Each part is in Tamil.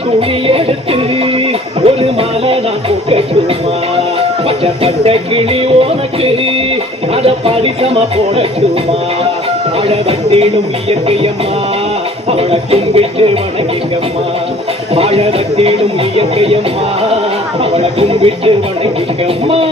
துணி எடுத்து ஒரு மாலை நான் போட்டுமா பச்சை பட்ட கிளி உனக்கு அத பரிசமா போடட்டுமா அழவத்திடும் இயற்கையம்மா அவளை கும்பிட்டு வணங்கிக்கம்மா அழவத்திடும் இயற்கையம்மா அவளை கும்பிட்டு வணங்கிக்கம்மா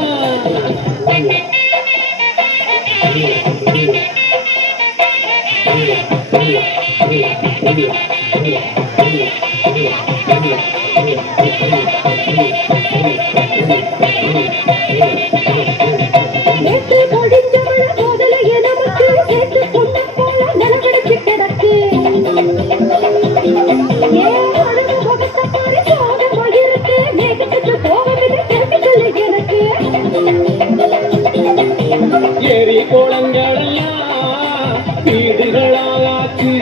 ஏரி கோலங்களெல்லாம் வீடுகளாச்சு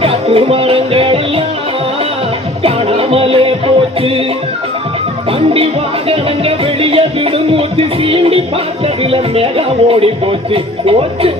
காற்று மரங்களெல்லாம் காணாமலே போச்சு வண்டி வாகனங்க வெளிய விடுமூச்சு சீண்டி பார்த்ததில மேகம் ஓடி போச்சு போச்சு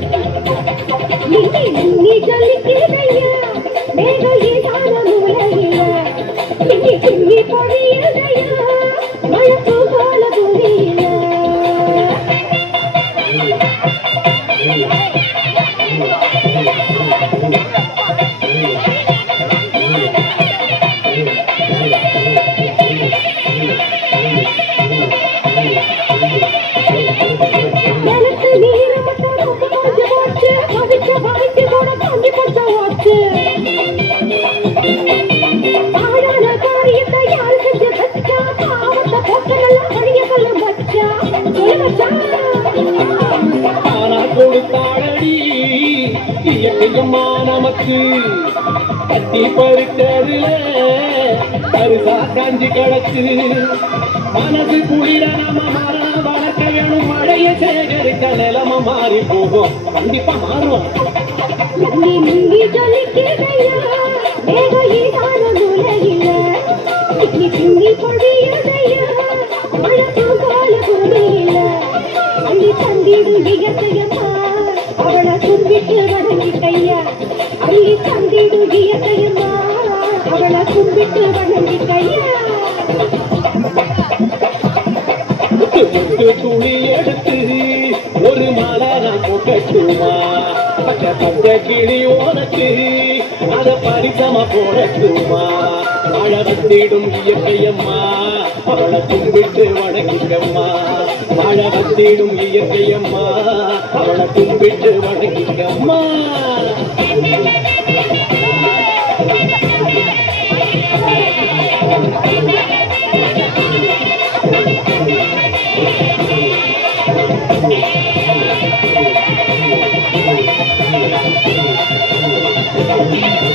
கொடுத்தாடி இயற்கையம்மா நமக்கு கட்டி பறித்ததுல பரிசா காஞ்சி கிடக்கு மனசு குளிர நம்ம மரம் வளர்க்க வேணும் மழைய சேகரிக்க நிலம மாறி போகும் கண்டிப்பா மாறும் அவளை கும்பிட்டு வணங்கிக்கையா அள்ளி தந்திடு இயற்கையம்மா அவளை கும்பிட்டு வணங்கிக்கையா துணி எடுத்து ஒரு மாலை நான் போட்டுமா பச்சை பச்சை கிளி உனக்கு அத பரிசமா போடட்டுமா அழவத்திடும் இயற்கையம்மா அவளை கும்பிட்டு வணங்கிக்கம்மா அழவத்திடும் இயற்கையம்மா அவளை கும்பிட்டு வணங்கிக்கம்மா Thank you.